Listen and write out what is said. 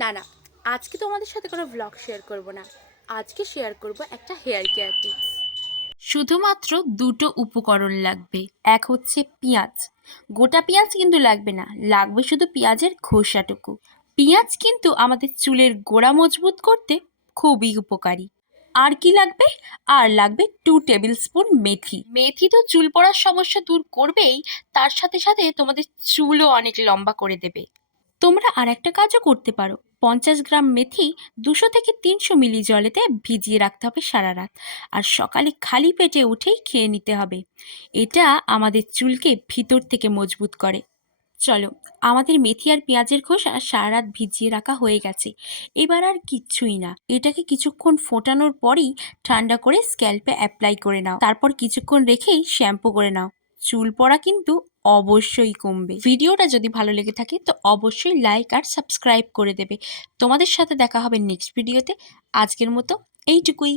না না, আজকে তোমাদের সাথে কোনো ব্লগ শেয়ার করব না। আজকে শেয়ার করব একটা হেয়ার কেয়ার টিপস। শুধুমাত্র দুটো উপকরণ লাগবে। এক হচ্ছে পেঁয়াজ। গোটা পেঁয়াজ কিন্তু লাগবে না, লাগবে শুধু পেঁয়াজের খোসাটুকু। পেঁয়াজ কিন্তু আমাদের চুলের গোড়া মজবুত করতে খুবই উপকারী। আর কি লাগবে? আর লাগবে 2 টেবিল স্পুন মেথি। মেথি তো চুল পড়ার সমস্যা দূর করবেই, তার সাথে সাথে তোমাদের চুলও অনেক লম্বা করে দেবে। তোমরা আর একটা কাজও করতে পারো। 50 গ্রাম মেথি 200 থেকে 300 মিলি জলেতে ভিজিয়ে রাখতে হবে সারা রাত, আর সকালে খালি পেটে উঠেই খেয়ে নিতে হবে। এটা আমাদের চুলকে ভিতর থেকে মজবুত করে। চলো, আমাদের মেথি আর পেঁয়াজের খোসা সারা রাত ভিজিয়ে রাখা হয়ে গেছে। এবার আর কিচ্ছুই না, এটাকে কিছুক্ষণ ফোটানোর পরেই ঠান্ডা করে স্ক্যাল্পে অ্যাপ্লাই করে নাও। তারপর কিছুক্ষণ রেখেই শ্যাম্পু করে নাও। চুল পড়া কিন্তু অবশ্যই কমবে। ভিডিওটা যদি ভালো লেগে থাকে তো অবশ্যই লাইক আর সাবস্ক্রাইব করে দেবে। তোমাদের সাথে দেখা হবে নেক্সট ভিডিওতে। আজকের মতো এইটুকুই।